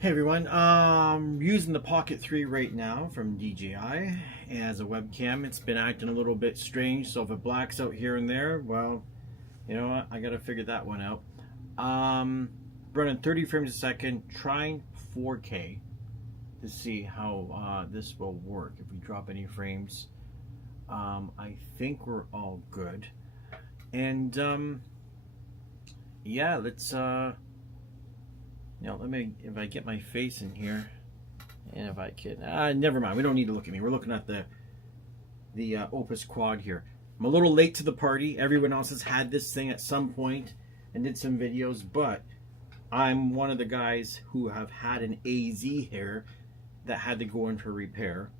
Hey everyone, using the Pocket 3 right now from DJI as a webcam. It's been acting a little bit strange, so if it blacks out here and there, well, you know what, I gotta figure that one out. Running 30 frames a second, trying 4K to see how this will work. If we drop any frames, I think we're all good. And yeah, let's now let me, if I get my face in here, and if I can, never mind, we don't need to look at me. We're looking at the Opus quad here. I'm a little late to the party. Everyone else has had this thing at some point and did some videos, but I'm one of the guys who have had an AZ here that had to go in for repair.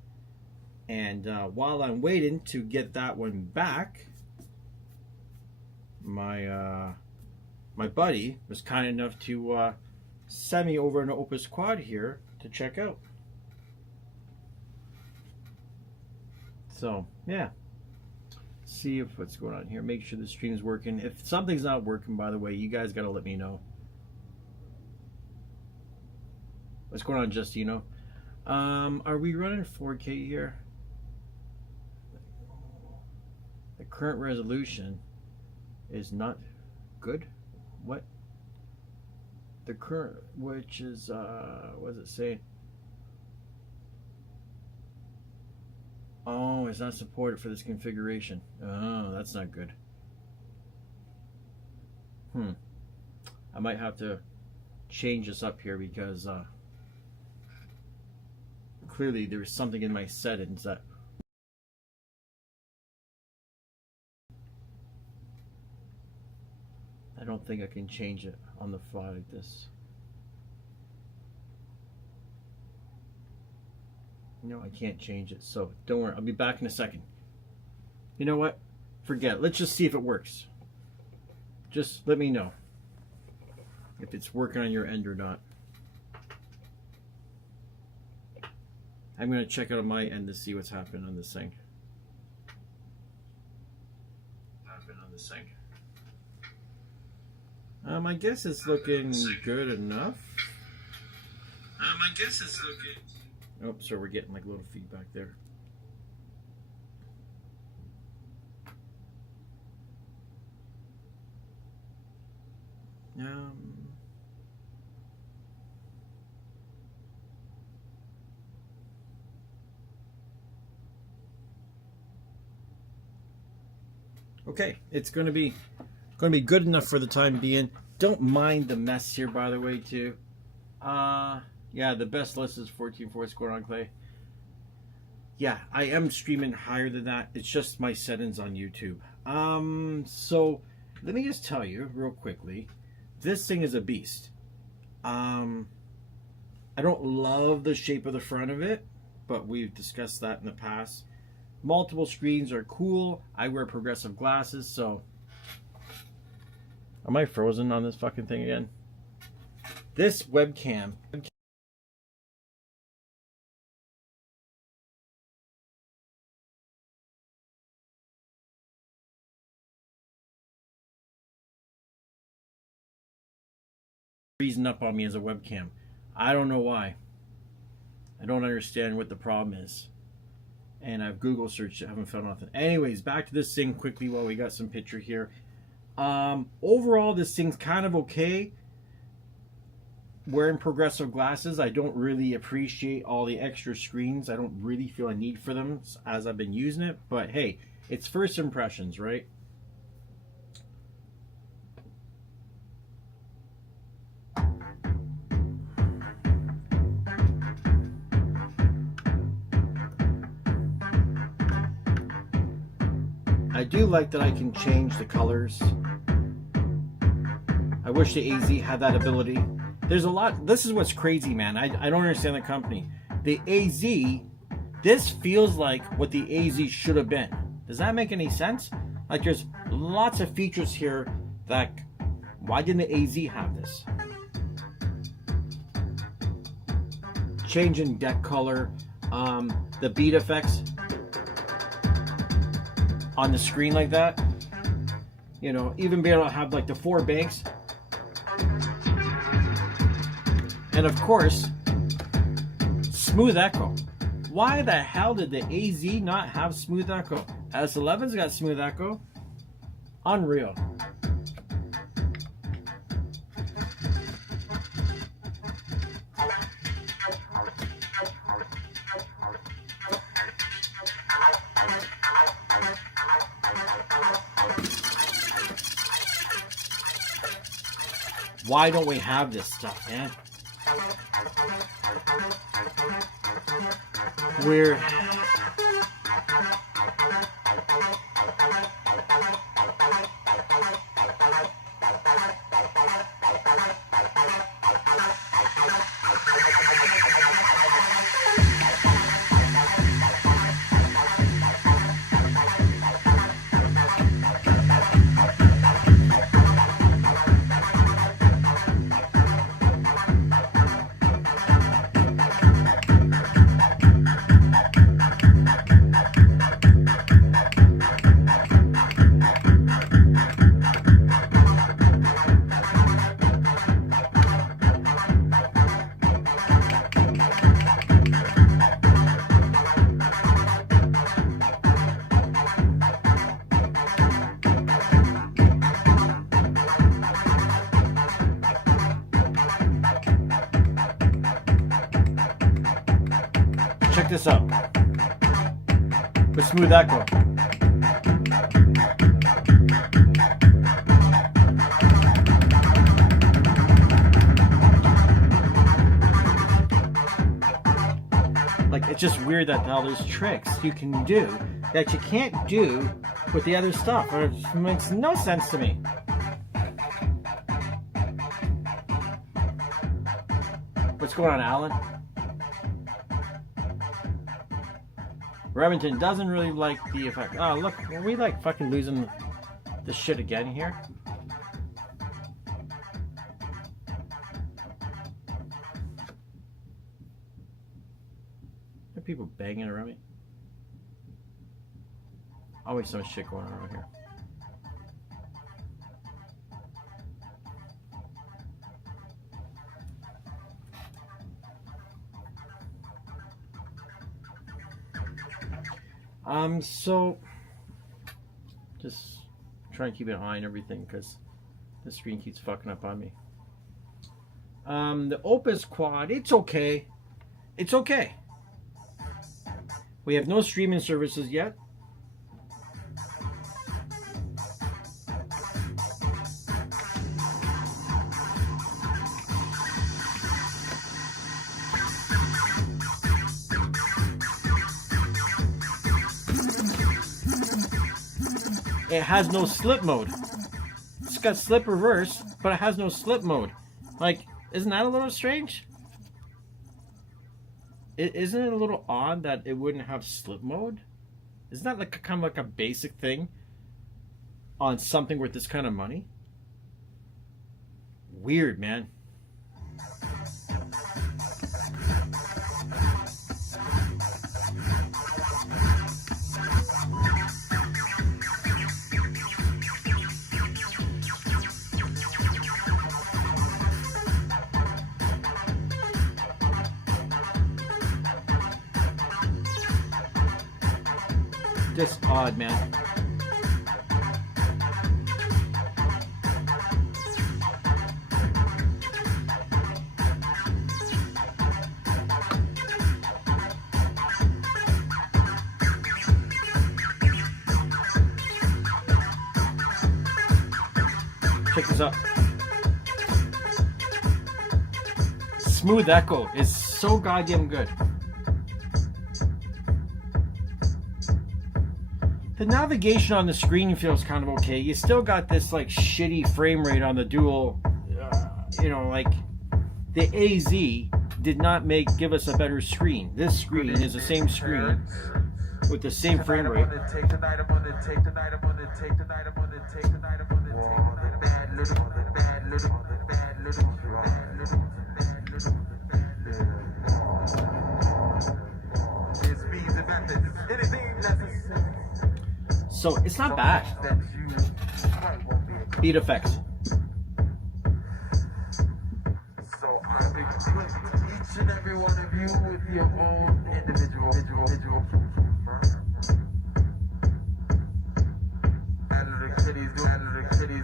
And while I'm waiting to get that one back, my my buddy was kind enough to send me over an Opus quad here to check out. So yeah, see if what's going on here. Make sure the stream's working. If something's not working, by the way, you guys gotta let me know. What's going on, Justino? Are we running 4K here? The current resolution is not good. What? The current, which is what does it say? Oh, it's not supported for this configuration. Oh, that's not good. I might have to change this up here because clearly there's something in my settings that I don't think I can change it on the fly like this. No, I can't change it, so don't worry, I'll be back in a second. You know what? Forget it. Let's just see if it works. Just let me know if it's working on your end or not. I'm going to check it on my end to see what's happening on this thing. I guess it's looking good enough. I guess it's looking... Oh, so we're getting like a little feedback there. Okay, it's going to be good enough for the time being. Don't mind the mess here, by the way, too. Yeah, the best list is 14.4. What's going on, Clay? Yeah, I am streaming higher than that. It's just my settings on YouTube. So let me just tell you real quickly, this thing is a beast. I don't love the shape of the front of it, but we've discussed that in the past. Multiple screens are cool. I wear progressive glasses, so... Am I frozen on this fucking thing again? This webcam... freezing up on me as a webcam. I don't know why. I don't understand what the problem is. And I've Google searched it, haven't found nothing. Anyways, back to this thing quickly while we got some picture here. Overall, this thing's kind of okay. Wearing progressive glasses, I don't really appreciate all the extra screens. I don't really feel a need for them as I've been using it. But hey, it's first impressions, right? I do like that I can change the colors. I wish the AZ had that ability. There's a lot. This is what's crazy, man. I don't understand the company. The AZ, this feels like what the AZ should have been. Does that make any sense? Like, there's lots of features here that, why didn't the AZ have this? Changing deck color, the beat effects on the screen like that. You know, even being able to have like the 4 banks. And of course, smooth echo. Why the hell did the AZ not have smooth echo? S11's got smooth echo. Unreal. Why don't we have this stuff, man? We're... Check this out. With smooth echo. Like, it's just weird that all those tricks you can do that you can't do with the other stuff. It makes no sense to me. What's going on, Alan? Remington doesn't really like the effect. Oh, look, are we like fucking losing this shit again here? Are people banging around me? Always some shit going on around here. So just trying to keep an eye on everything because the screen keeps fucking up on me. The Opus quad, it's okay. It's okay. We have no streaming services yet. It has no slip mode. It's got slip reverse, but it has no slip mode. Like, isn't that a little strange? Isn't it a little odd that it wouldn't have slip mode? Isn't that like kind of like a basic thing on something worth this kind of money? Weird, man. Just odd, man. Check this out. Smooth echo is so goddamn good. The navigation on the screen feels kind of okay. You still got this like shitty frame rate on the dual, you know, like the AZ did not give us a better screen. This screen is the same screen with the same frame rate. So it's not bad. Beat effects. your own individual.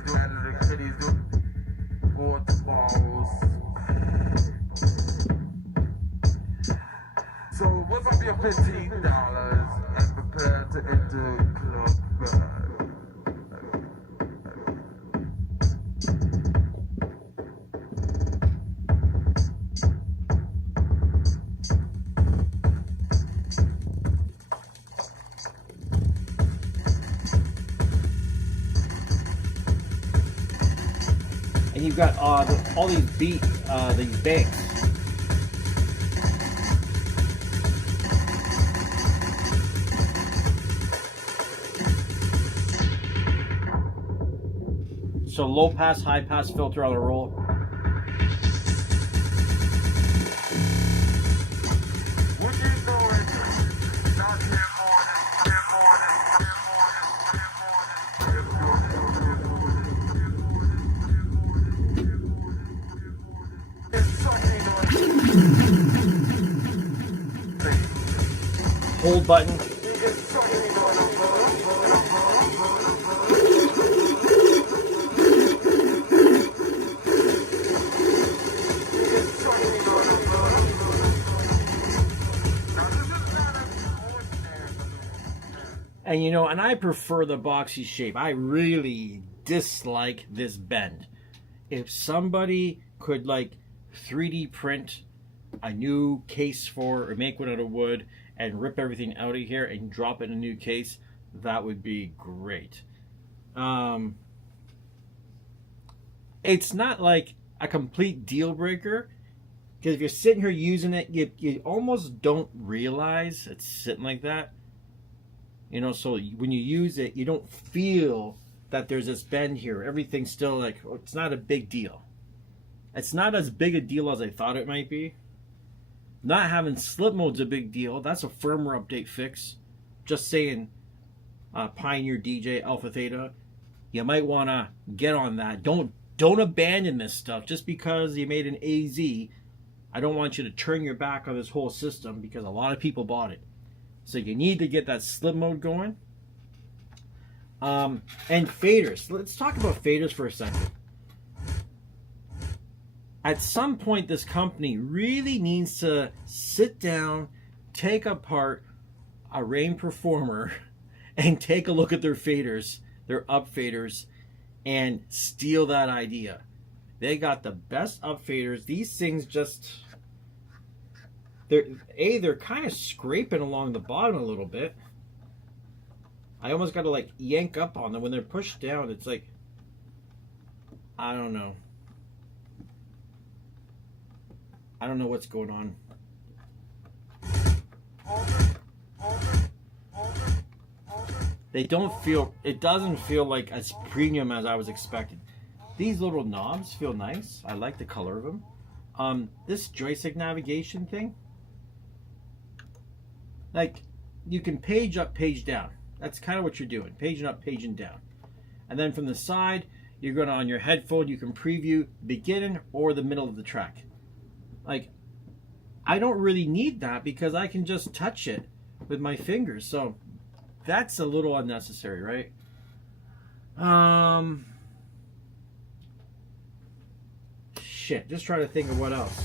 Out of the kitties do for tomorrows. So what's up your $15 and prepare to enter club? And you've got all these banks. So low pass, high pass filter on a roll. Hold button. And you know, and I prefer the boxy shape. I really dislike this bend. If somebody could like 3D print a new case for, or make one out of wood and rip everything out of here and drop it in a new case, that would be great. It's not like a complete deal breaker, because if you're sitting here using it, you almost don't realize it's sitting like that. You know, so when you use it, you don't feel that there's this bend here. Everything's still like, it's not a big deal. It's not as big a deal as I thought it might be. Not having slip mode's a big deal. That's a firmware update fix. Just saying, Pioneer DJ Alpha Theta, you might want to get on that. Don't abandon this stuff just because you made an AZ. I don't want you to turn your back on this whole system, because a lot of people bought it. So you need to get that slip mode going. And faders. Let's talk about faders for a second. At some point, this company really needs to sit down, take apart a Rain Performer, and take a look at their faders, their up faders, and steal that idea. They got the best up faders. These things just... They're kind of scraping along the bottom a little bit. I almost got to like yank up on them. When they're pushed down, it's like, I don't know. I don't know what's going on. They don't feel, it doesn't feel like as premium as I was expecting. These little knobs feel nice. I like the color of them. This joystick navigation thing, like, you can page up, page down. That's kind of what you're doing. Paging up, paging down. And then from the side, you're going to, on your headphone, you can preview the beginning or the middle of the track. Like, I don't really need that because I can just touch it with my fingers. So that's a little unnecessary, right? Shit, just trying to think of what else.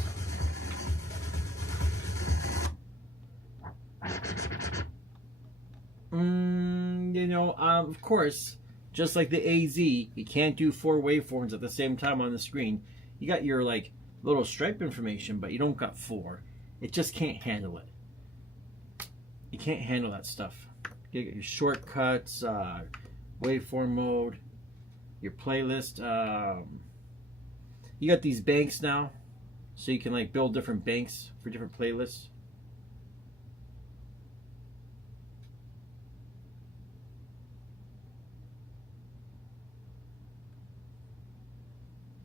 You know, of course, just like the AZ, you can't do 4 waveforms at the same time on the screen. You got your like little stripe information, but you don't got 4. It just can't handle it. You can't handle that stuff. You get your shortcuts, waveform mode, your playlist. You got these banks now, so you can like build different banks for different playlists.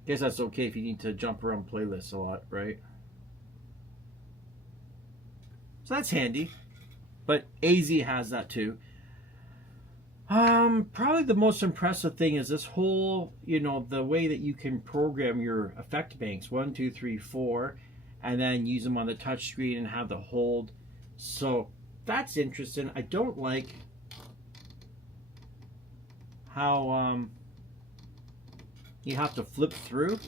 Guess that's okay if you need to jump around playlists a lot, right? So that's handy. But AZ has that too. Probably the most impressive thing is this whole, you know, the way that you can program your effect banks, 1, 2, 3, 4, and then use them on the touch screen and have the hold. So that's interesting. I don't like how you have to flip through.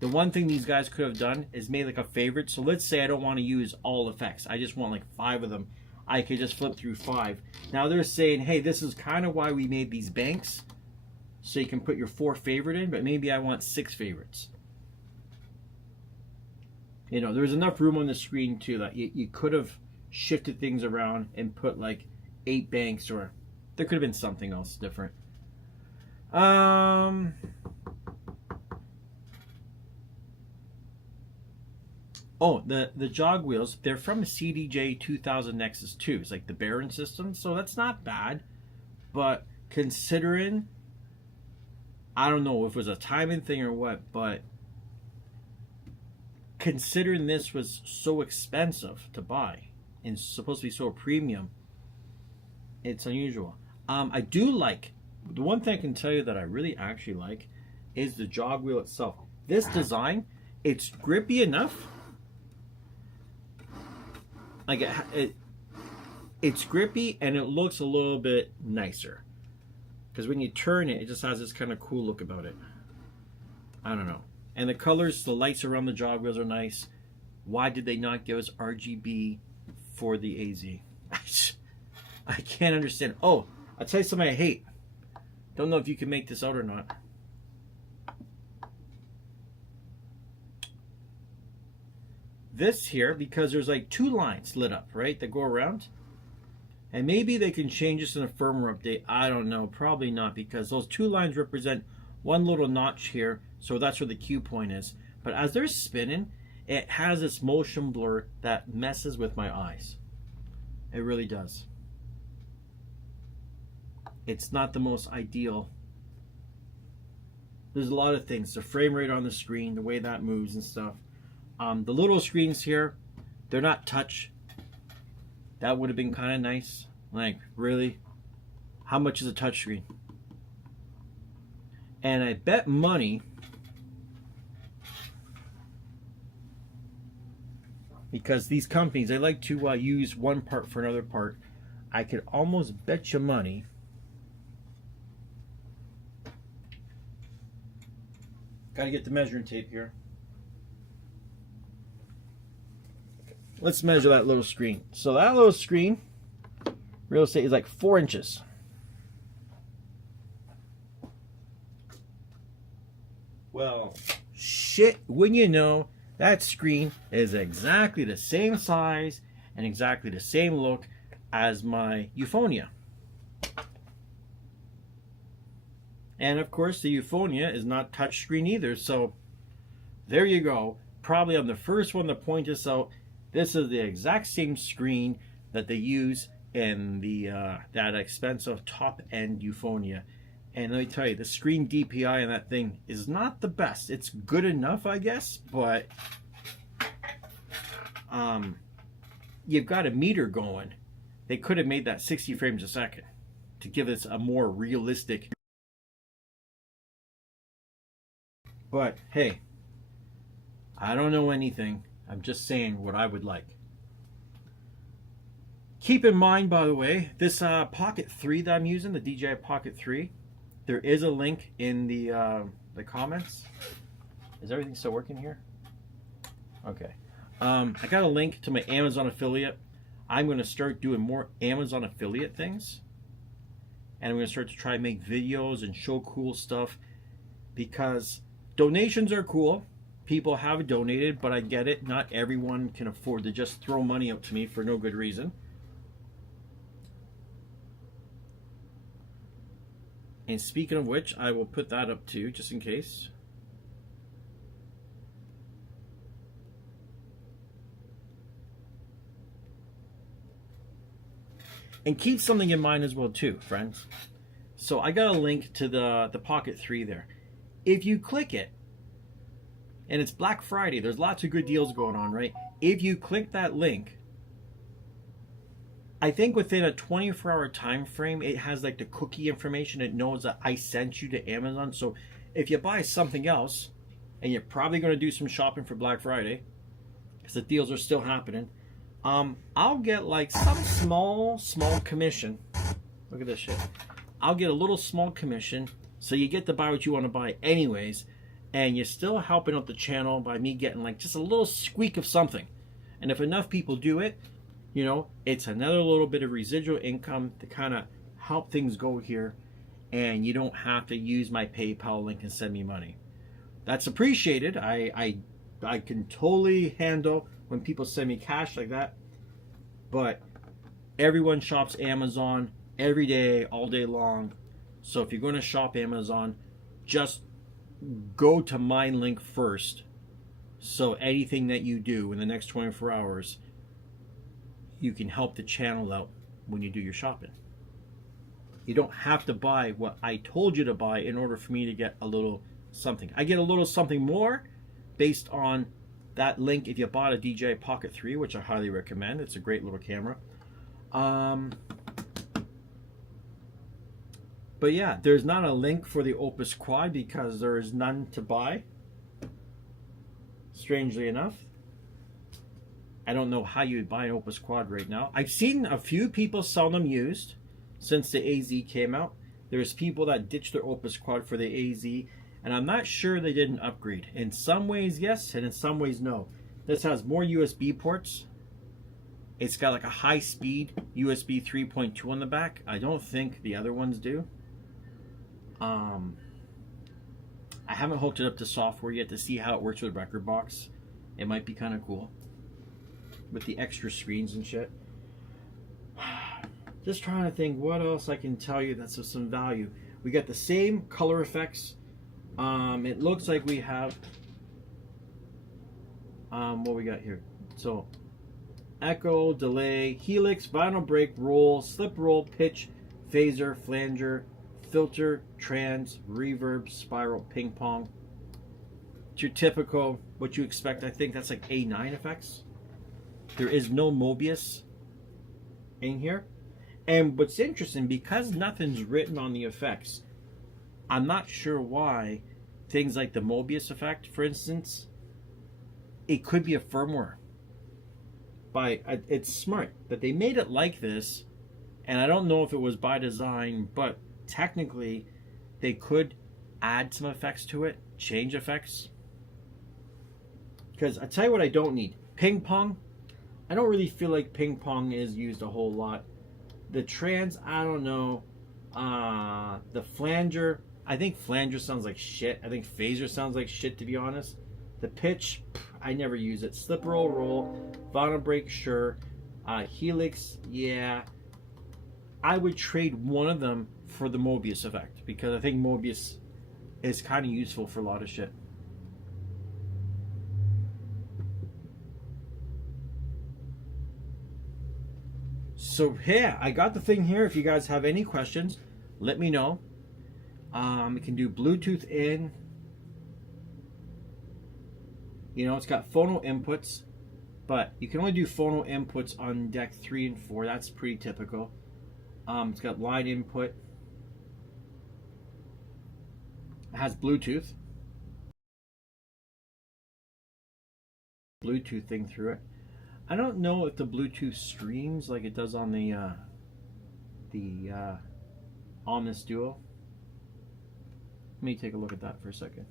The one thing these guys could have done is made like a favorite. So let's say I don't want to use all effects. I just want like 5 of them. I could just flip through 5. Now they're saying, hey, this is kind of why we made these banks. So you can put your 4 favorite in, but maybe I want 6 favorites. You know, there's enough room on the screen too that you could have shifted things around and put like 8 banks, or there could have been something else different. Oh, the jog wheels, they're from a CDJ 2000 Nexus 2. It's like the Baron system, so that's not bad. But considering, I don't know if it was a timing thing or what, but considering this was so expensive to buy and supposed to be so premium, it's unusual. I do like, the one thing I can tell you that I really actually like is the jog wheel itself. This design, it's grippy enough. Like it's grippy and it looks a little bit nicer. Because when you turn it, it just has this kind of cool look about it. I don't know. And the colors, the lights around the jog wheels are nice. Why did they not give us RGB for the AZ? I can't understand. Oh, I'll tell you something I hate. Don't know if you can make this out or not. This here, because there's like 2 lines lit up, right, that go around. And maybe they can change this in a firmware update. I don't know. Probably not, because those 2 lines represent one little notch here. So that's where the cue point is. But as they're spinning, it has this motion blur that messes with my eyes. It really does. It's not the most ideal. There's a lot of things. The frame rate on the screen, the way that moves and stuff. The little screens here, they're not touch. That would have been kind of nice. Like, really? How much is a touch screen? And I bet money, because these companies, they like to use one part for another part. I could almost bet you money got to get the measuring tape here. Let's measure that little screen. So that little screen, real estate, is like 4 inches. Well, shit, wouldn't you know, that screen is exactly the same size and exactly the same look as my Euphonia. And of course, the Euphonia is not touchscreen either, so there you go. Probably I'm the first one to point this out. This is the exact same screen that they use in the that expensive top-end Euphonia. And let me tell you, the screen DPI on that thing is not the best. It's good enough, I guess, but you've got a meter going. They could have made that 60 frames a second to give us a more realistic. But hey, I don't know anything. I'm just saying what I would like. Keep in mind, by the way, this Pocket 3 that I'm using, the DJI Pocket 3, there is a link in the comments. Is everything still working here? Okay. I got a link to my Amazon affiliate. I'm going to start doing more Amazon affiliate things. And I'm going to start to try and make videos and show cool stuff. Because donations are cool. People have donated, but I get it. Not everyone can afford to just throw money up to me for no good reason. And speaking of which, I will put that up too, just in case. And keep something in mind as well too, friends. So I got a link to the Pocket 3 there. If you click it, and it's Black Friday, there's lots of good deals going on, right? If you click that link, I think within a 24-hour time frame, it has like the cookie information. It knows that I sent you to Amazon. So if you buy something else, and you're probably going to do some shopping for Black Friday because the deals are still happening, I'll get like some small commission. Look at this shit. I'll get a little small commission, so you get to buy what you want to buy anyways, and you're still helping out the channel by me getting like just a little squeak of something. And if enough people do it, you know, it's another little bit of residual income to kind of help things go here, and you don't have to use my PayPal link and send me money. That's appreciated. I can totally handle when people send me cash like that, but everyone shops Amazon every day, all day long. So if you're going to shop Amazon, just go to my link first. So anything that you do in the next 24 hours, you can help the channel out when you do your shopping. You don't have to buy what I told you to buy in order for me to get a little something. I get a little something more based on that link if you bought a DJI Pocket 3, which I highly recommend. It's a great little camera. But yeah, there's not a link for the Opus Quad because there is none to buy. Strangely enough. I don't know how you would buy an Opus Quad right now. I've seen a few people sell them used since the AZ came out. There's people that ditched their Opus Quad for the AZ, and I'm not sure they did an upgrade. In some ways, yes, and in some ways, no. This has more USB ports. It's got like a high-speed USB 3.2 on the back. I don't think the other ones do. I haven't hooked it up to software yet to see how it works with Rekordbox. It might be kind of cool with the extra screens and shit. Just trying to think what else I can tell you that's of some value. We got the same color effects. It looks like we have what we got here. So echo, delay, helix, vinyl break, roll, slip roll, pitch, phaser, flanger, filter, trans, reverb, spiral, ping pong. It's your typical, what you expect. I think that's like A9 effects. There is no Mobius in here. And what's interesting, because nothing's written on the effects, I'm not sure why things like the Mobius effect, for instance, it could be a firmware. It's smart that they made it like this, and I don't know if it was by design, but technically they could add some effects to it, change effects. Because I tell you what I don't need. Ping pong. I don't really feel like ping pong is used a whole lot. The trans, I don't know. The flanger, I think flanger sounds like shit. I think phaser sounds like shit, to be honest. The pitch, I never use it. Slip roll, roll. Vinyl break, sure. Helix, yeah. I would trade one of them for the Mobius effect because I think Mobius is kind of useful for a lot of shit. So yeah, I got the thing here. If you guys have any questions, let me know. It can do Bluetooth in. You know, it's got phono inputs, but you can only do phono inputs on deck 3 and 4. That's pretty typical. It's got line input. It has Bluetooth thing through it. I don't know if the Bluetooth streams like it does on the Omnis Duo. Let me take a look at that for a second.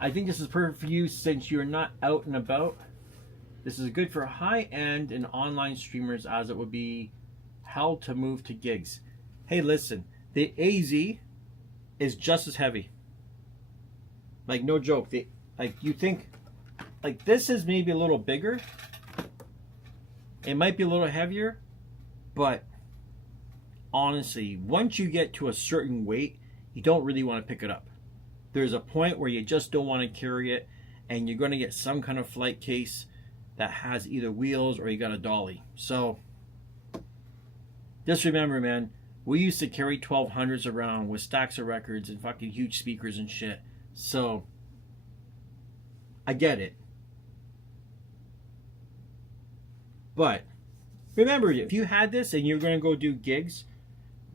I think this is perfect for you since you're not out and about. This is good for high-end and online streamers as it would be hell to move to gigs. Hey, listen, the AZ is just as heavy. Like, no joke. Like, you think, like, this is maybe a little bigger. It might be a little heavier, but honestly, once you get to a certain weight, you don't really want to pick it up. There's a point where you just don't want to carry it, and you're going to get some kind of flight case that has either wheels or you got a dolly. So just remember, man, we used to carry 1200s around with stacks of records and fucking huge speakers and shit. So I get it. But remember, if you had this and you're going to go do gigs,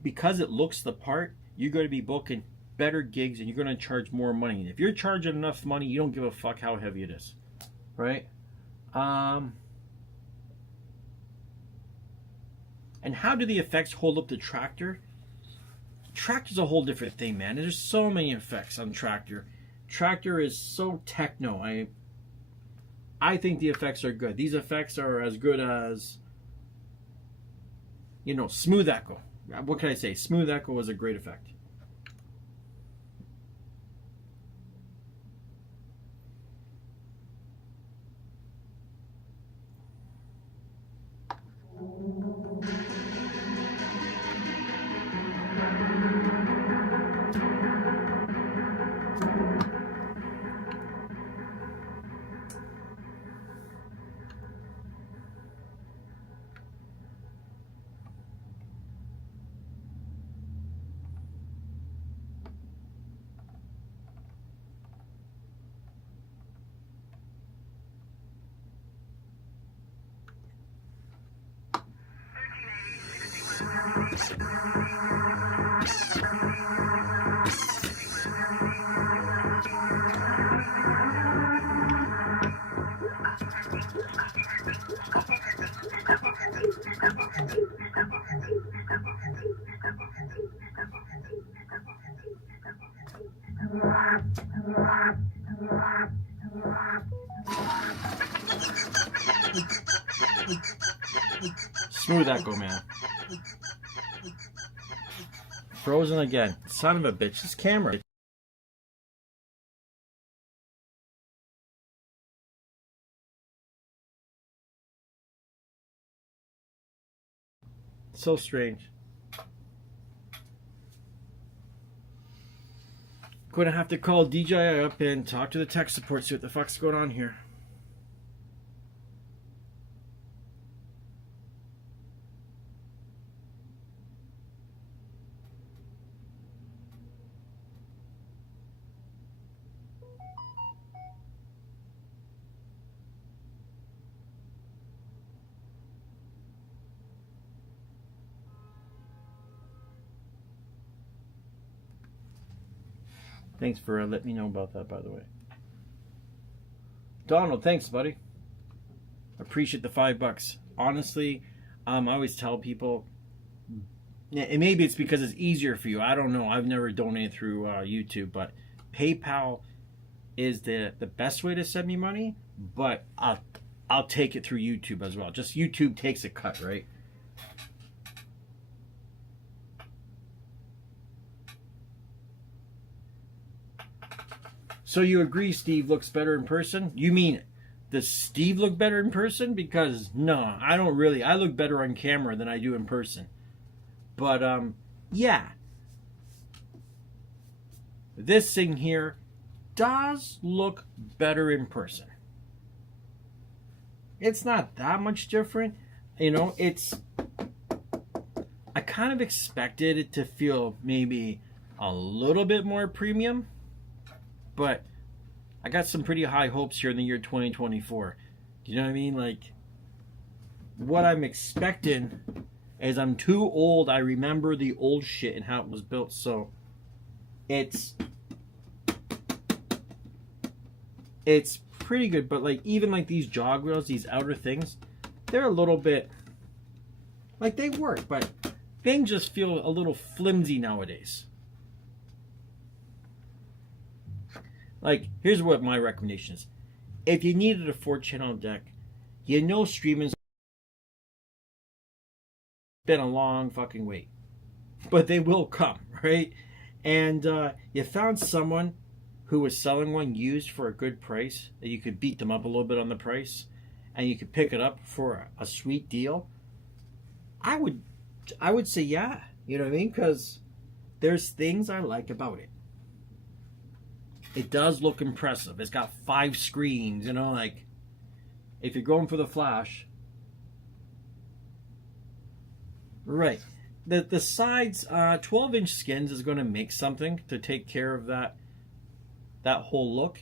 because it looks the part, you're going to be booking better gigs and you're going to charge more money. And if you're charging enough money, you don't give a fuck how heavy it is, right? And how do the effects hold up to Tractor? Tractor's a whole different thing, man. There's so many effects on Tractor. Tractor is so techno. I think the effects are good. These effects are as good as, you know, Smooth Echo. What can I say? Smooth Echo is a great effect. Smooth Echo, man. Frozen again. Son of a bitch. This camera. So strange. Gonna have to call DJI up and talk to the tech support, see what the fuck's going on here. Thanks for letting me know about that, by the way. Donald, thanks, buddy. Appreciate the $5. Honestly, I always tell people, and maybe it's because it's easier for you. I don't know. I've never donated through YouTube, but PayPal is the best way to send me money. But I'll take it through YouTube as well. Just YouTube takes a cut, right? So you agree Steve looks better in person? You mean, does Steve look better in person? Because, no, I don't really. I look better on camera than I do in person. But, yeah. This thing here does look better in person. It's not that much different. You know, it's... I kind of expected it to feel maybe a little bit more premium. But I got some pretty high hopes here in the year 2024. You know what I mean? Like, what I'm expecting is I'm too old. I remember the old shit and how it was built. So it's pretty good. But like, even like these jog rails, these outer things, they're a little bit, like, they work, but things just feel a little flimsy nowadays. Like, here's what my recommendation is. If you needed a 4-channel deck, you know streaming's been a long fucking wait. But they will come, right? And you found someone who was selling one used for a good price, that you could beat them up a little bit on the price, and you could pick it up for a sweet deal. I would say yeah. You know what I mean? Because there's things I like about it. It does look impressive. It's got 5 screens, you know, like, if you're going for the flash. Right. The sides, 12-inch skins is going to make something to take care of that whole look.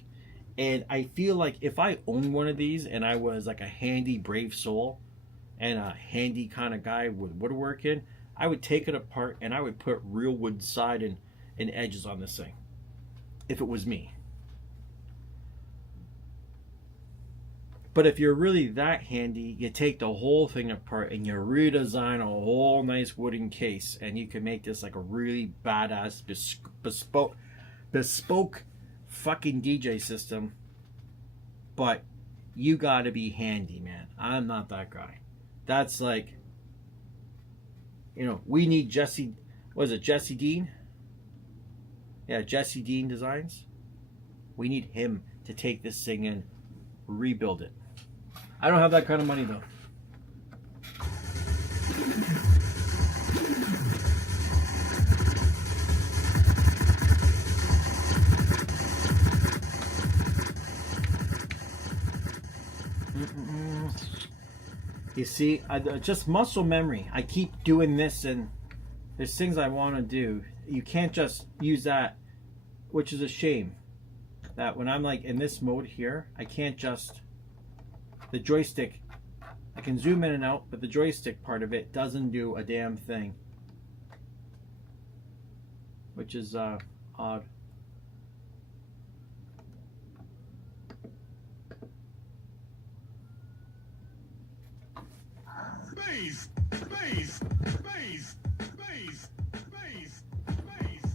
And I feel like if I owned one of these and I was like a handy brave soul and a handy kind of guy with woodworking, I would take it apart and I would put real wood side and edges on this thing, if it was me. But if you're really that handy, you take the whole thing apart and you redesign a whole nice wooden case, and you can make this like a really badass bespoke fucking DJ system. But you gotta be handy, man. I'm not that guy. That's like, you know, we need Jesse, was it Jesse Dean? Yeah, Jesse Dean Designs. We need him to take this thing and rebuild it. I don't have that kind of money though. You see, just muscle memory. I keep doing this, and there's things I want to do. You can't just use that, which is a shame. That when I'm like in this mode here, I can't just, the joystick, I can zoom in and out, but the joystick part of it doesn't do a damn thing, which is odd. Space, space, space, space, space, space,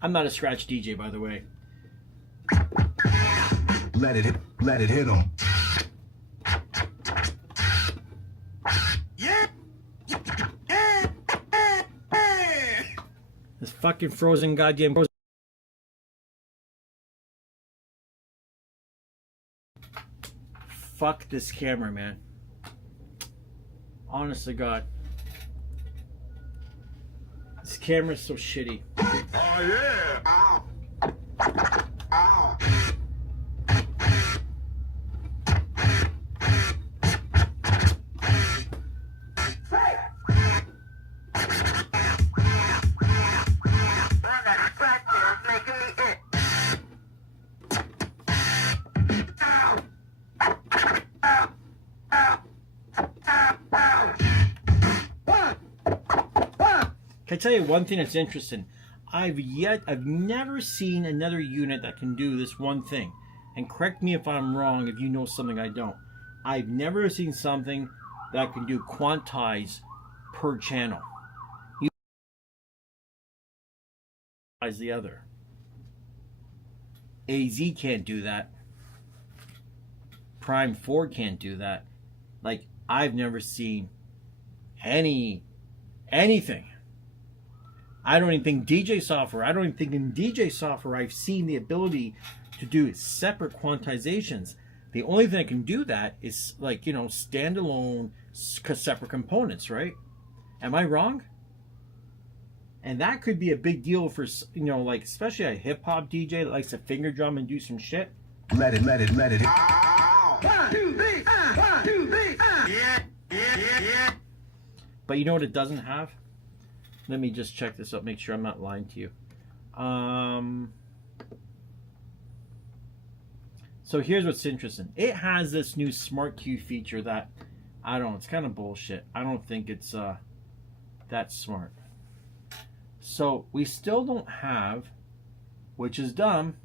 I'm not a scratch DJ, by the way. let it hit him. Yeah. This fucking frozen goddamn. Fuck this camera, man. Honest to God. This camera's so shitty. Oh yeah. Ow. Ow. Can I tell you one thing that's interesting? I've never seen another unit that can do this one thing. And correct me if I'm wrong, if you know something I don't. I've never seen something that can do quantize per channel. You as the other. AZ can't do that. Prime 4 can't do that. Like, I've never seen anything. I don't even think DJ software, I don't even think in DJ software I've seen the ability to do separate quantizations. The only thing that can do that is, like, you know, standalone separate components, right? Am I wrong? And that could be a big deal for, you know, like, especially a hip-hop DJ that likes to finger drum and do some shit. Let it. 1, 2, 3, 1, 2, 3, yeah. But you know what it doesn't have? Let me just check this out, make sure I'm not lying to you. So here's what's interesting. It has this new Smart Cue feature that, I don't know, it's kind of bullshit. I don't think it's that smart. So we still don't have, which is dumb,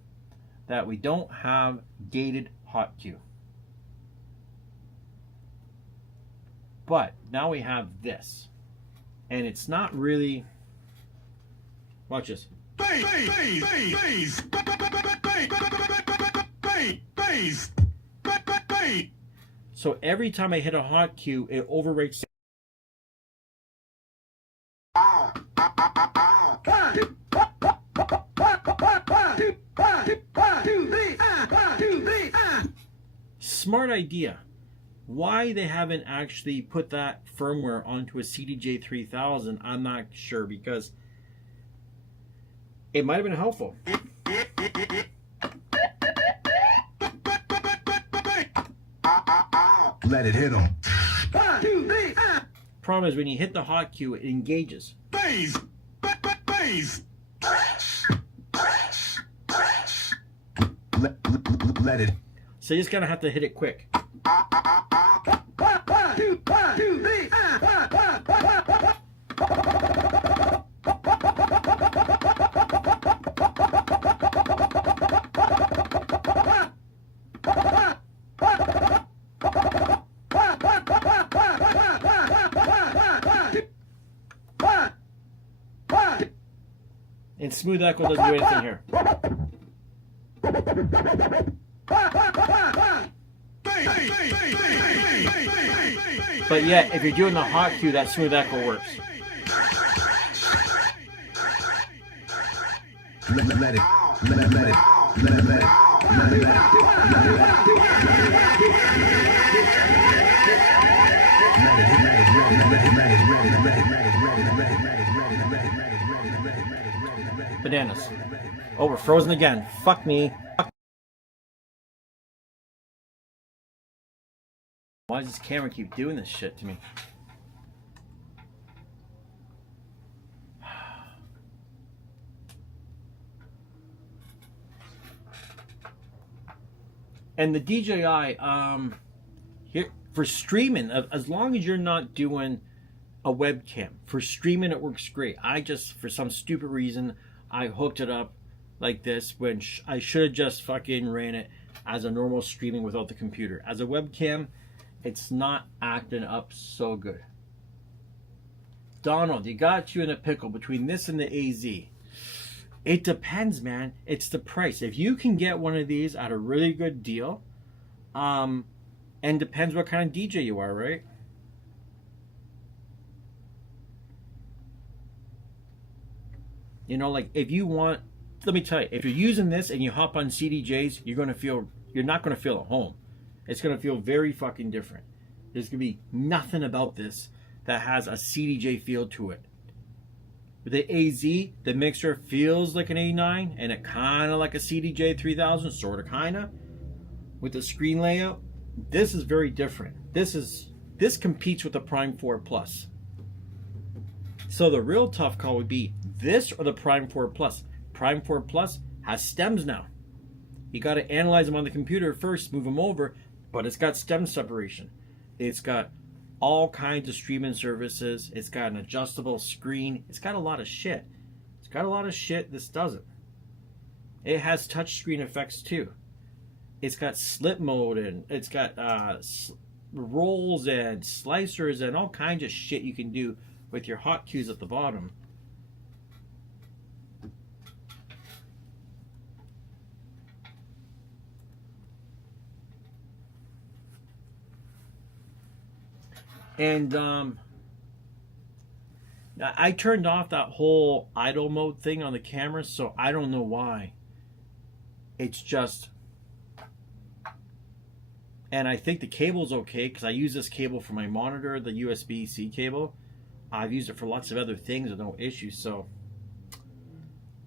that we don't have gated hot cue. But now we have this. And it's not really, watch this. So every time I hit a hot cue, it overrates. Smart idea. Why they haven't actually put that firmware onto a CDJ3000, I'm not sure, because it might have been helpful. let it hit them. 1, 2, 3, Problem is when you hit the hot cue, it engages. Base, base. Let it. So you just gonna have to hit it quick. 1, 2, 3, And smooth echo doesn't do anything here. But yet, if you're doing the hot cue, that smooth echo works. Let it. Let it. Let it. Bananas. Oh, we're frozen again. Fuck me. Why does this camera keep doing this shit to me? And the DJI, here for streaming, as long as you're not doing a webcam, for streaming it works great. I just, for some stupid reason, I hooked it up like this when I should have just fucking ran it as a normal streaming without the computer. As a webcam, it's not acting up so good. Donald, you got you in a pickle between this and the AZ. It depends, man. It's the price. If you can get one of these at a really good deal, and depends what kind of DJ you are, right? You know, like if you want, let me tell you, if you're using this and you hop on CDJs, you're not gonna feel at home. It's gonna feel very fucking different. There's gonna be nothing about this that has a CDJ feel to it. With the AZ, the mixer feels like an A9 and it kind of like a CDJ 3000, sort of, kind of. With the screen layout, this is very different. This competes with the Prime 4 Plus. So the real tough call would be this or the Prime 4 Plus. Prime 4 Plus has stems now. You got to analyze them on the computer first, move them over, but it's got stem separation. It's got all kinds of streaming services. It's got an adjustable screen. It's got a lot of shit. It's got a lot of shit this doesn't. It has touchscreen effects too. It's got slip mode and it's got rolls and slicers and all kinds of shit you can do with your hot cues at the bottom. And I turned off that whole idle mode thing on the camera, so I don't know why. It's just, and I think the cable's okay because I use this cable for my monitor, the USB-C cable. I've used it for lots of other things with no issues, so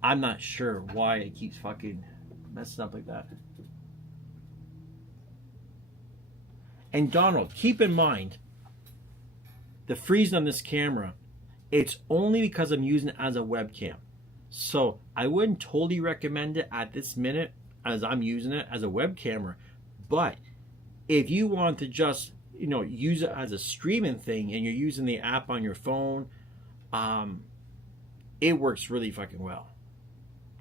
I'm not sure why it keeps fucking messing up like that. And Donald, keep in mind, the freezing on this camera, it's only because I'm using it as a webcam. So I wouldn't totally recommend it at this minute as I'm using it as a web camera. But if you want to just, you know, use it as a streaming thing and you're using the app on your phone, it works really fucking well.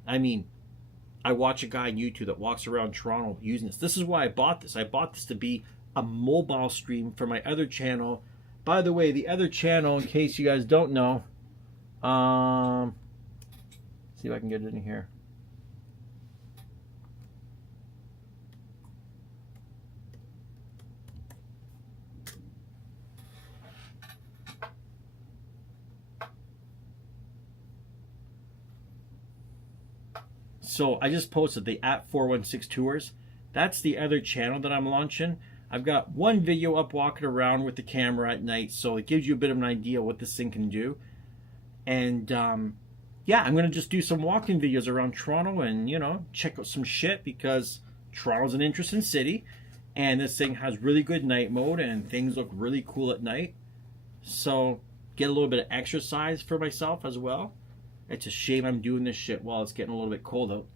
I mean, I watch a guy on YouTube that walks around Toronto using this. This is why I bought this. I bought this to be a mobile stream for my other channel. By the way, the other channel, in case you guys don't know, see if I can get it in here. So I just posted the @416 tours. That's the other channel that I'm launching. I've got one video up walking around with the camera at night, so it gives you a bit of an idea what this thing can do. And yeah, I'm gonna just do some walking videos around Toronto and, you know, check out some shit because Toronto's an interesting city. And this thing has really good night mode and things look really cool at night. So get a little bit of exercise for myself as well. It's a shame I'm doing this shit while it's getting a little bit cold out.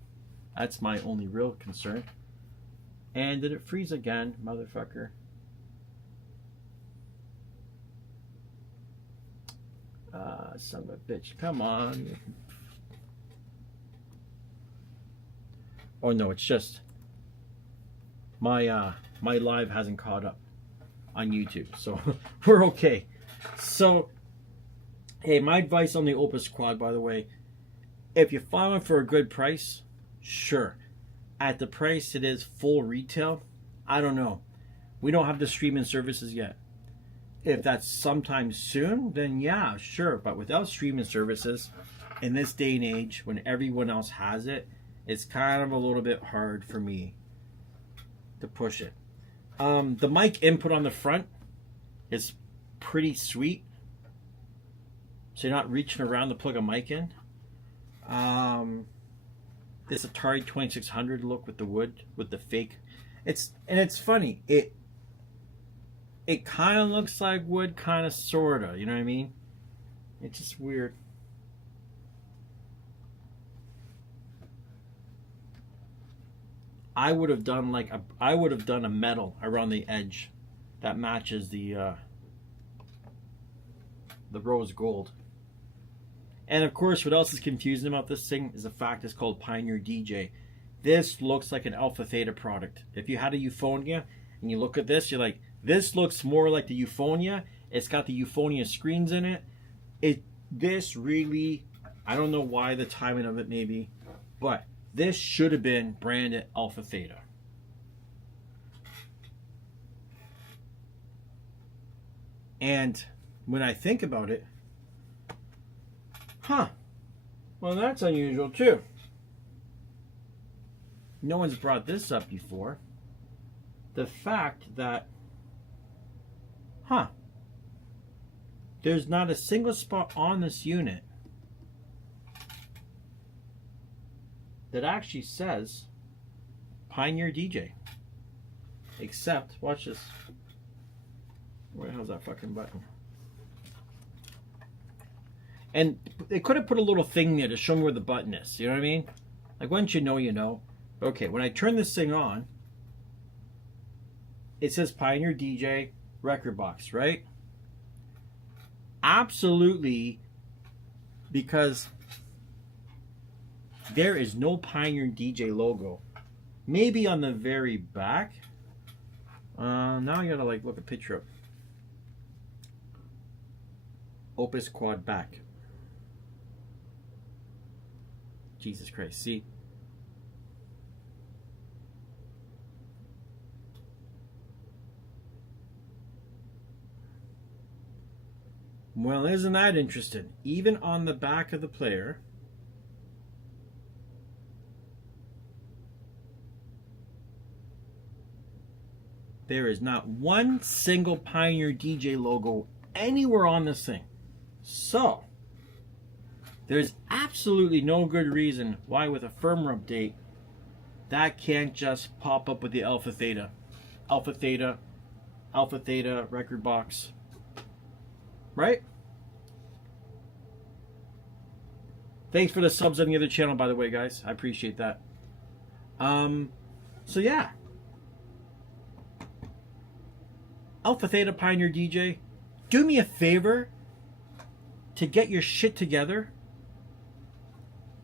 That's my only real concern. And did it freeze again, motherfucker? Son of a bitch, come on. Oh no, it's just my my live hasn't caught up on YouTube, so we're okay. So, hey, my advice on the Opus Quad, by the way, if you find one for a good price, sure. At the price it is full retail, I don't know. We don't have the streaming services yet. If that's sometime soon, then yeah, sure. But without streaming services, in this day and age, when everyone else has it, it's kind of a little bit hard for me to push it. The mic input on the front is pretty sweet. So you're not reaching around to plug a mic in. This Atari 2600 look with the wood, with the fake. It's funny. It kind of looks like wood, kind of, sort of. You know what I mean? It's just weird. I would have done a metal around the edge that matches the rose gold. And of course, what else is confusing about this thing is the fact it's called Pioneer DJ. This looks like an Alpha Theta product. If you had a Euphonia and you look at this, you're like, this looks more like the Euphonia. It's got the Euphonia screens in it. This really, I don't know why the timing of it maybe, but this should have been branded Alpha Theta. And when I think about it, well, that's unusual too. No one's brought this up before. The fact that, there's not a single spot on this unit that actually says Pioneer DJ. Except, watch this. Where the hell's that fucking button? And they could have put a little thing there to show me where the button is. You know what I mean? Like, once you know, you know. Okay, when I turn this thing on, it says Pioneer DJ record box, right? Absolutely, because there is no Pioneer DJ logo. Maybe on the very back. Now I gotta like look a picture up. Opus Quad back. Jesus Christ, see? Well, isn't that interesting? Even on the back of the player, there is not one single Pioneer DJ logo anywhere on this thing. So, there's absolutely no good reason why with a firmware update, that can't just pop up with the Alpha Theta record box. Right? Thanks for the subs on the other channel, by the way, guys. I appreciate that. So yeah. Alpha Theta Pioneer DJ, do me a favor to get your shit together.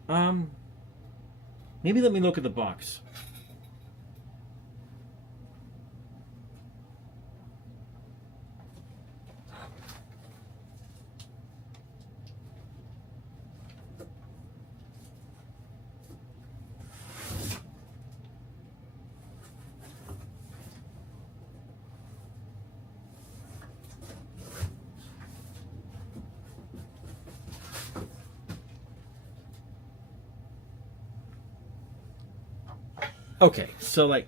Maybe let me look at the box. Okay, so like,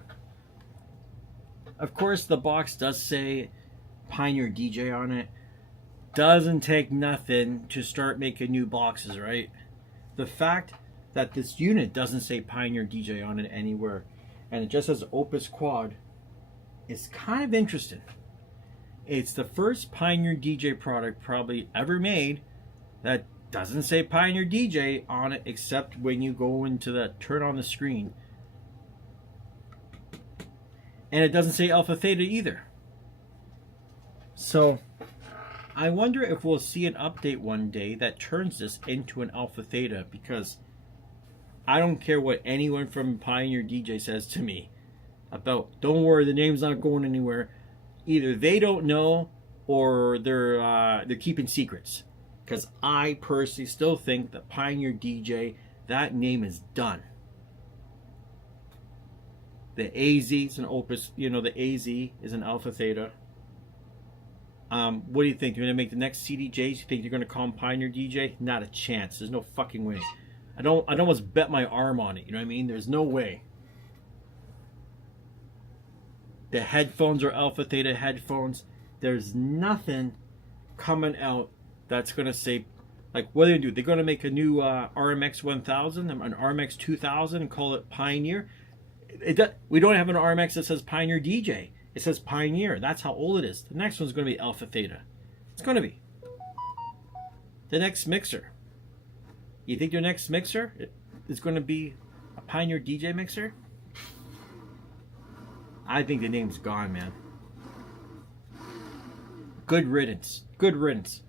of course the box does say Pioneer DJ on it. Doesn't take nothing to start making new boxes, right? The fact that this unit doesn't say Pioneer DJ on it anywhere, and it just says Opus Quad, is kind of interesting. It's the first Pioneer DJ product probably ever made that doesn't say Pioneer DJ on it, except when you go into the turn on the screen. And it doesn't say Alpha Theta either. So I wonder if we'll see an update one day that turns this into an Alpha Theta, because I don't care what anyone from Pioneer DJ says to me about, don't worry, the name's not going anywhere. Either they don't know or they're keeping secrets. Because I personally still think that Pioneer DJ, that name is done. The AZ is an Opus, you know, the AZ is an Alpha Theta. What do you think? They're going to make the next CDJs? You think they're going to call them Pioneer DJ? Not a chance. There's no fucking way. I'd almost bet my arm on it. You know what I mean? There's no way. The headphones are Alpha Theta headphones. There's nothing coming out that's going to say, like, what are they going to do? They're going to make a new RMX 1000, an RMX 2000, and call it Pioneer. We don't have an RMX that says Pioneer DJ. It says Pioneer. That's how old it is. The next one's going to be Alpha Theta. It's going to be. The next mixer. You think your next mixer is going to be a Pioneer DJ mixer? I think the name's gone, man. Good riddance. Good riddance.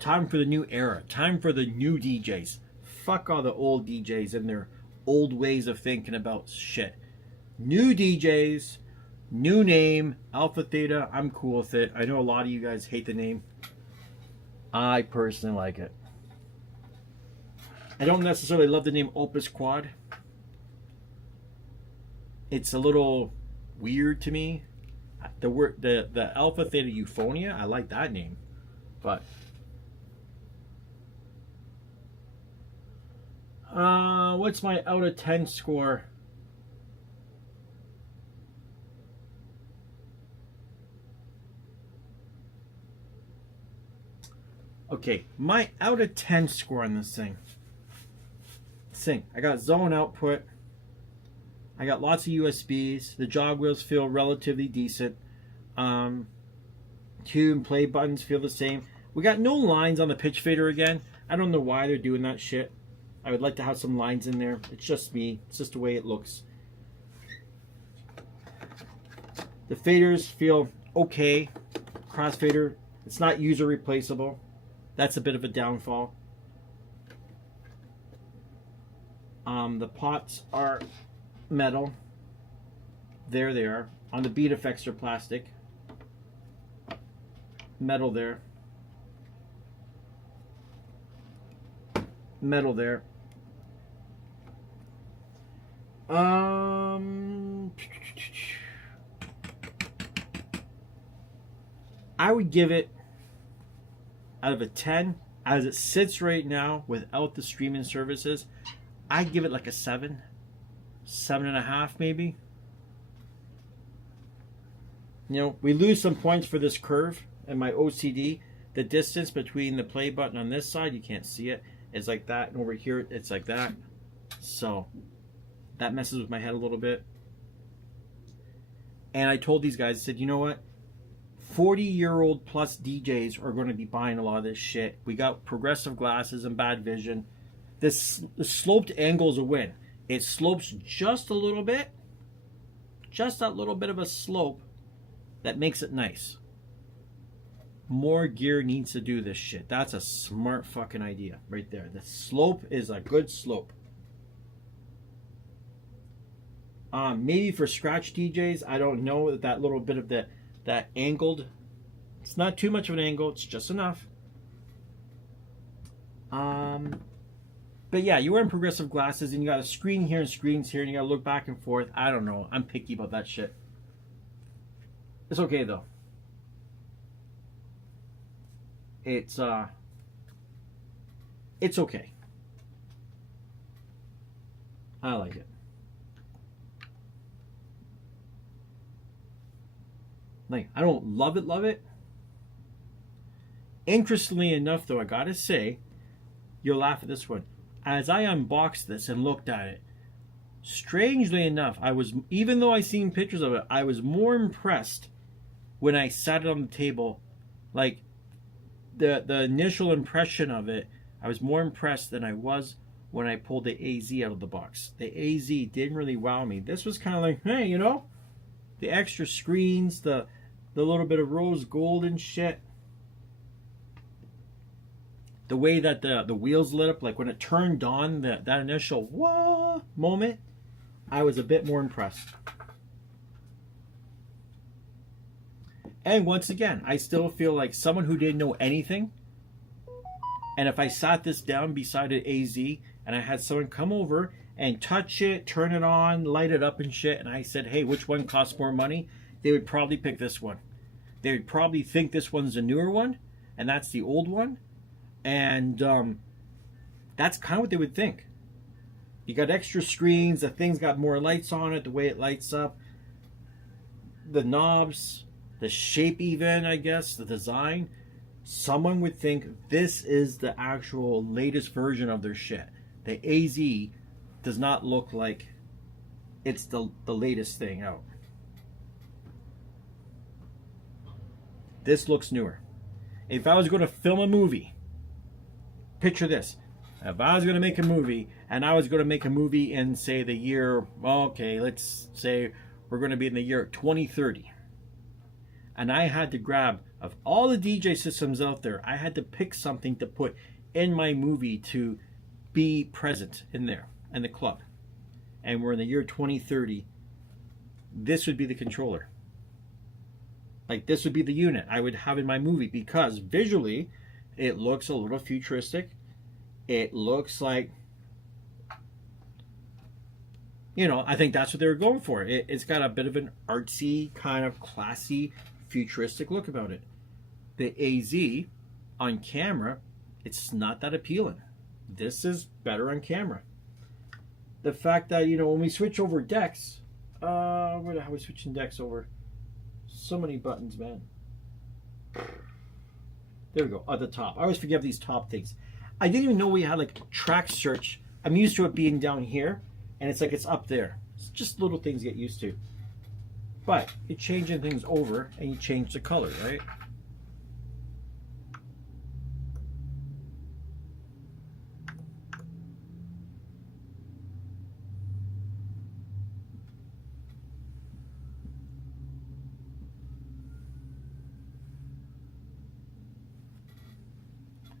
Time for the new era. Time for the new DJs. Fuck all the old DJs and their old ways of thinking about shit. New DJs, new name, Alpha Theta. I'm cool with it. I know a lot of you guys hate the name. I personally like it. I don't necessarily love the name Opus Quad. It's a little weird to me. The Alpha Theta Euphonia, I like that name, but what's my out of 10 score? Okay, my out of 10 score on this thing. I got zone output. I got lots of USBs. The jog wheels feel relatively decent. Cue and play buttons feel the same. We got no lines on the pitch fader again. I don't know why they're doing that shit. I would like to have some lines in there. It's just me. It's just the way it looks. The faders feel okay. Crossfader, it's not user replaceable. That's a bit of a downfall. The pots are metal. There they are. On the beat effects, they're plastic. Metal there. Metal there. I would give it, out of a 10, as it sits right now without the streaming services, I'd give it like a 7. 7.5 maybe. You know, we lose some points for this curve and my OCD. The distance between the play button on this side, you can't see it, is like that, and over here it's like that. So that messes with my head a little bit. And I told these guys, I said, you know what, 40-year-old plus DJs are going to be buying a lot of this shit. We got progressive glasses and bad vision. The sloped angle is a win. It slopes just a little bit. Just that little bit of a slope that makes it nice. More gear needs to do this shit. That's a smart fucking idea right there. The slope is a good slope. Maybe for scratch DJs, I don't know, that little bit of that angled. It's not too much of an angle. It's just enough. But yeah, you're wearing progressive glasses and you got a screen here and screens here and you got to look back and forth. I don't know. I'm picky about that shit. It's okay though. It's okay. I like it. Like, I don't love it. Interestingly enough though, I gotta say, you'll laugh at this one. As I unboxed this and looked at it, strangely enough, even though I seen pictures of it, I was more impressed when I sat it on the table. Like the initial impression of it, I was more impressed than I was when I pulled the AZ out of the box. The AZ didn't really wow me. This was kind of like, hey, you know, the extra screens, the little bit of rose gold and shit. The way that the wheels lit up, like when it turned on, that initial whoa moment, I was a bit more impressed. And once again, I still feel like someone who didn't know anything, and if I sat this down beside an AZ and I had someone come over and touch it, turn it on, light it up and shit, and I said, hey, which one costs more money? They would probably pick this one. They would probably think this one's the newer one, and that's the old one. And that's kind of what they would think. You got extra screens, the thing's got more lights on it, the way it lights up, the knobs, the shape even, I guess, the design. Someone would think this is the actual latest version of their shit. The AZ does not look like it's the latest thing out. This looks newer. If I was going to film a movie, picture this. If I was going to make a movie, and I was going to make a movie in, say, the year, okay, let's say we're going to be in the year 2030. And I had to grab, of all the DJ systems out there, I had to pick something to put in my movie to be present in there, in the club. And we're in the year 2030. This would be the controller. Like, this would be the unit I would have in my movie, because visually, it looks a little futuristic. It looks like, you know, I think that's what they were going for. It's got a bit of an artsy, kind of classy, futuristic look about it. The AZ on camera, it's not that appealing. This is better on camera. The fact that, you know, when we switch over decks, where the hell are we switching decks over? So many buttons, man. There we go, at the top. I always forget these top things. I didn't even know we had like track search. I'm used to it being down here, and it's like it's up there. It's just little things to get used to. But you're changing things over, and you change the color, right?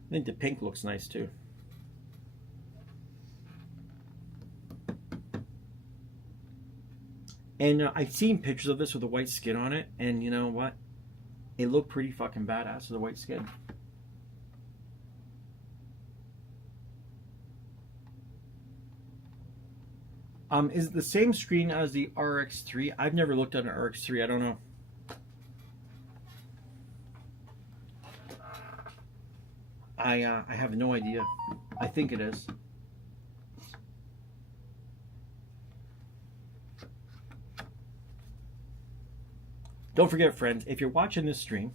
I think the pink looks nice too. And I've seen pictures of this with the white skin on it, and you know what? It looked pretty fucking badass with the white skin. Is it the same screen as the RX3? I've never looked at an RX3. I don't know. I have no idea. I think it is. Don't forget, friends, if you're watching this stream,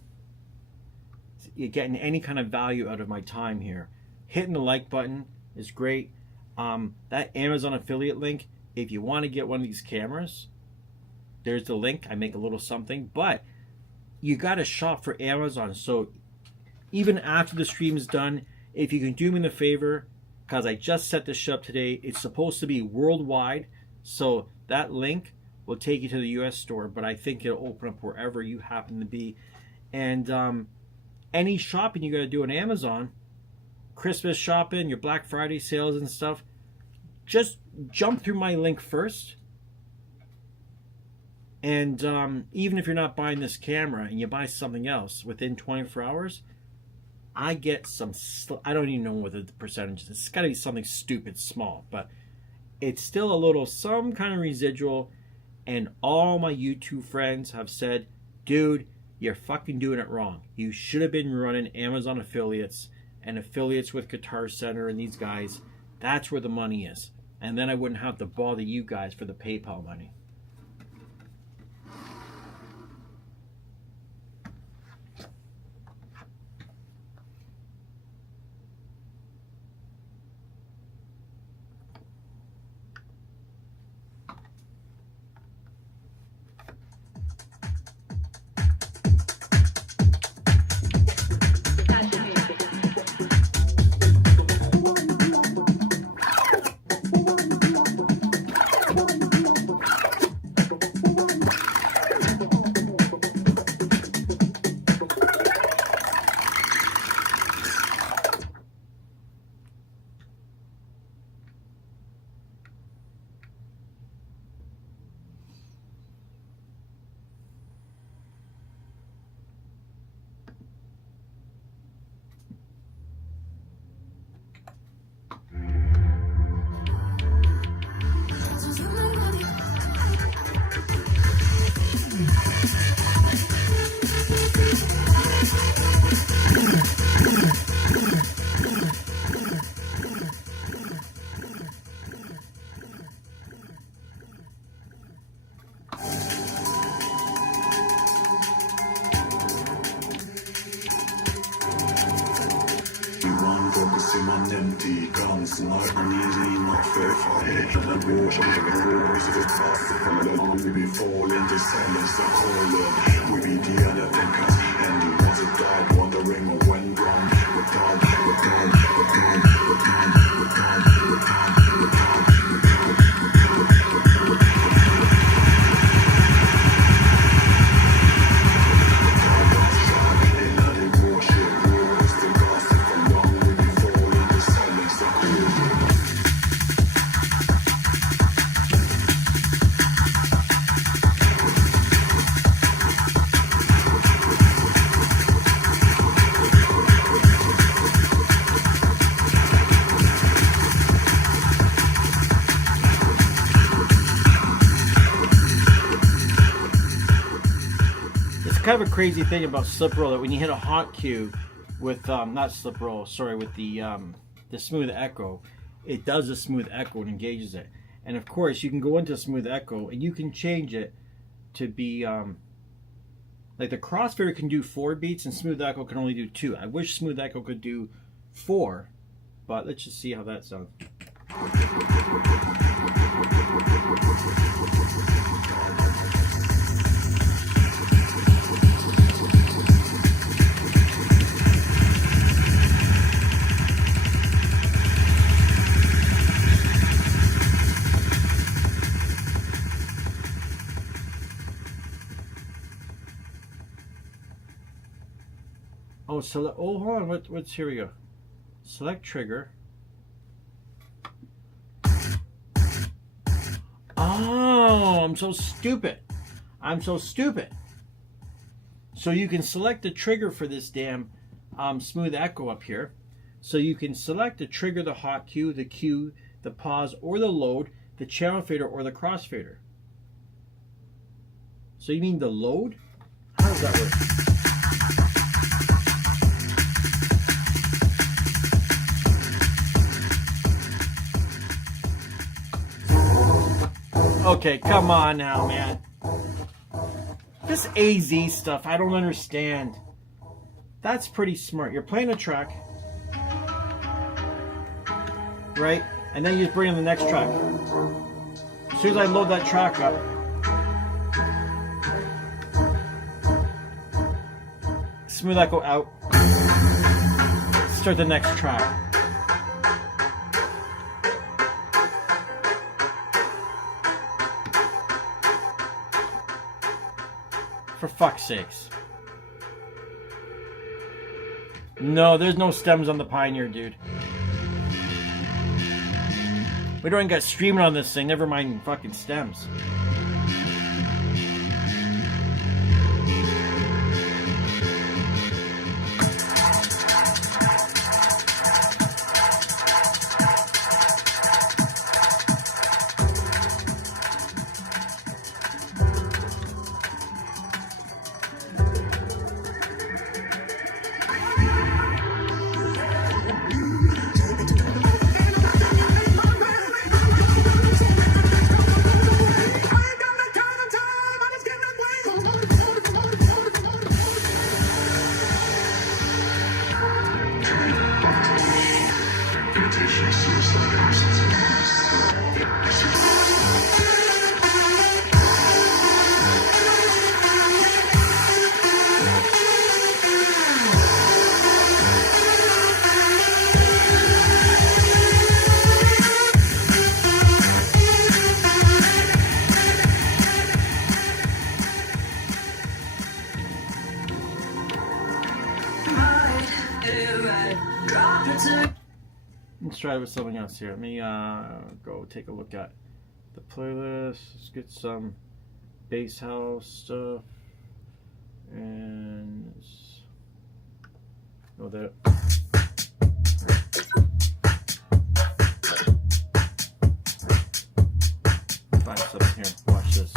you're getting any kind of value out of my time here, hitting the like button is great. That Amazon affiliate link, if you want to get one of these cameras, there's the link. I make a little something, but you got to shop for Amazon. So even after the stream is done, if you can do me the favor, because I just set this up today, it's supposed to be worldwide, so that link will take you to the US store, but I think it'll open up wherever you happen to be. And any shopping you got to do on Amazon, Christmas shopping, your Black Friday sales and stuff, just jump through my link first. And even if you're not buying this camera and you buy something else within 24 hours, I get some, I don't even know what the percentage is. It's got to be something stupid small, but it's still a little, some kind of residual. And all my YouTube friends have said, dude, you're fucking doing it wrong. You should have been running Amazon affiliates and affiliates with Guitar Center and these guys. That's where the money is. And then I wouldn't have to bother you guys for the PayPal money. man empty guns, life and easy, not fair fight. And war, wars of it fast, we be fall into silence, the caller. We be the other thinkers, and the ones that died, wondering what went wrong. We're gone, we're gone, we're gone, we're gone, we're gone, we're gone, we're gone, we're gone, we're gone, we're gone. Kind of a crazy thing about slip roll that when you hit a hot cue with not slip roll, sorry, with the smooth echo, it does a smooth echo and engages it. And of course, you can go into smooth echo and you can change it to be like the crossfader can do 4 beats and smooth echo can only do 2. I wish smooth echo could do 4, but let's just see how that sounds. Oh, so hold on. What's here we go. Select trigger. Oh, I'm so stupid. I'm so stupid. So you can select the trigger for this damn smooth echo up here. So you can select the trigger, the hot cue, the pause, or the load, the channel fader, or the crossfader. So you mean the load? How does that work? Okay, come on now, man. This AZ stuff, I don't understand. That's pretty smart. You're playing a track, right? And then you just bring in the next track. As soon as I load that track up, smooth echo out. Start the next track. For fuck's sakes. No, there's no stems on the Pioneer, dude. We don't even got streaming on this thing, never mind fucking stems. Let's try it with something else here. Let me go take a look at the playlist. Let's get some bass house stuff. And go there. Find something here. Watch this.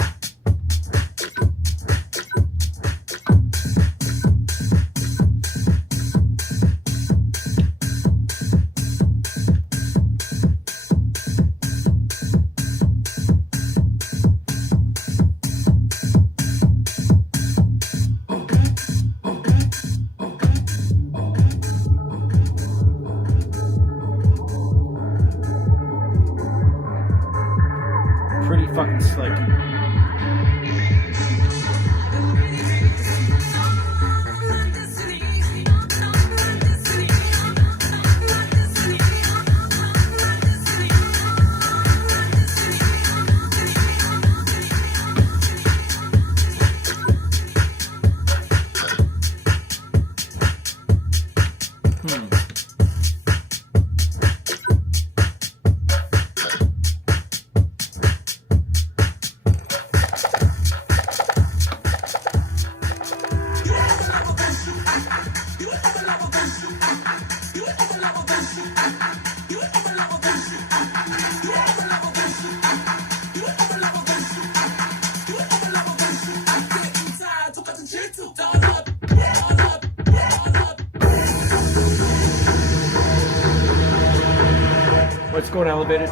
What's going on, Elevated?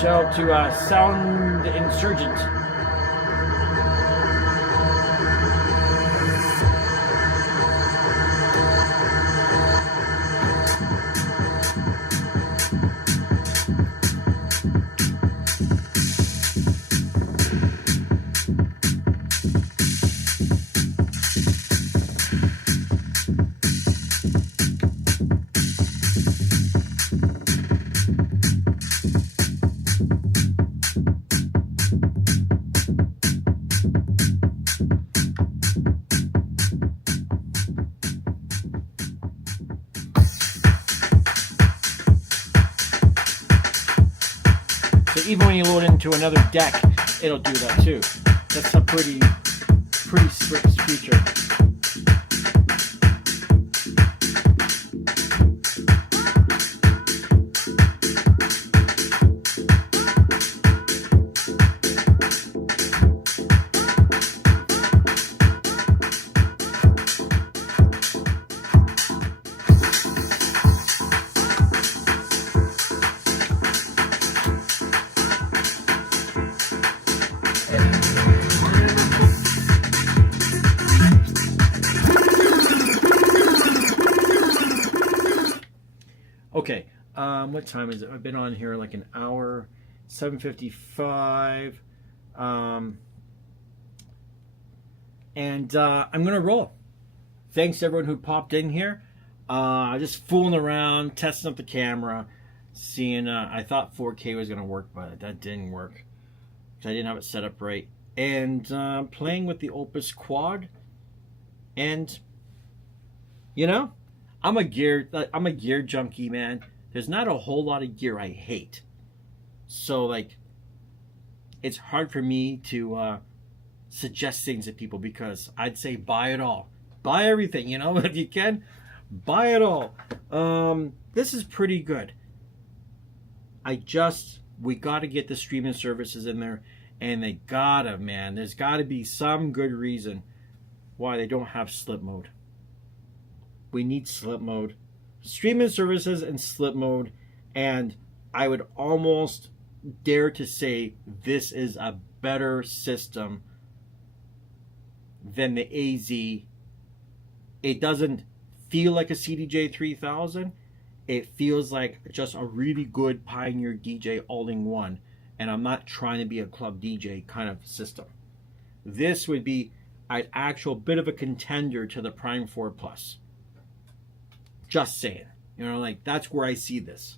Shout out to Sound Insurgent. Even when you load into another deck, it'll do that too. That's a pretty strict feature. Okay, what time is it? I've been on here like an hour, 7:55, and I'm gonna roll. Thanks to everyone who popped in here. Just fooling around, testing up the camera, seeing. I thought 4K was gonna work, but that didn't work because I didn't have it set up right. And playing with the Opus Quad, and you know. I'm a gear junkie, man. There's not a whole lot of gear I hate. So like it's hard for me to suggest things to people because I'd say buy it all. Buy everything, you know, if you can, buy it all. This is pretty good. We got to get the streaming services in there, and there's got to be some good reason why they don't have slip mode. We need slip mode, streaming services and slip mode, and I would almost dare to say this is a better system than the AZ. It doesn't feel like a CDJ 3000. It feels like just a really good Pioneer DJ all-in-one, and I'm not trying to be a club DJ kind of system. This would be an actual bit of a contender to the Prime 4 Plus. Just saying, you know, like that's where I see this.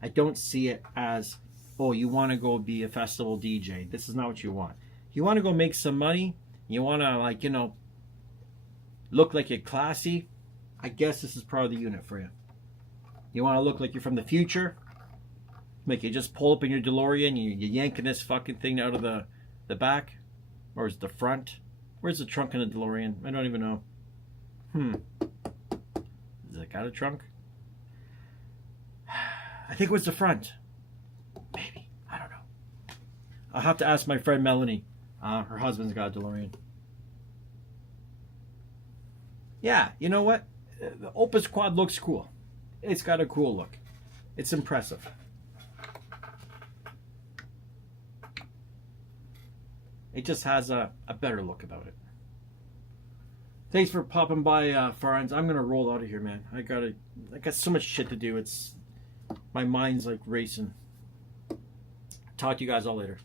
I don't see it as, oh, you want to go be a festival DJ. This is not what you want. You want to go make some money. You want to, like, you know, look like you're classy. I guess this is probably the unit for you. You want to look like you're from the future. Like you just pull up in your DeLorean, you're yanking this fucking thing out of the back, or is it the front? Where's the trunk in the DeLorean? I don't even know. Does it got a trunk? I think it was the front. Maybe. I don't know. I'll have to ask my friend Melanie. Her husband's got a DeLorean. Yeah, you know what? The Opus Quad looks cool. It's got a cool look. It's impressive. It just has a better look about it. Thanks for popping by, friends. I'm gonna roll out of here, man. I got so much shit to do. My mind's like racing. Talk to you guys all later.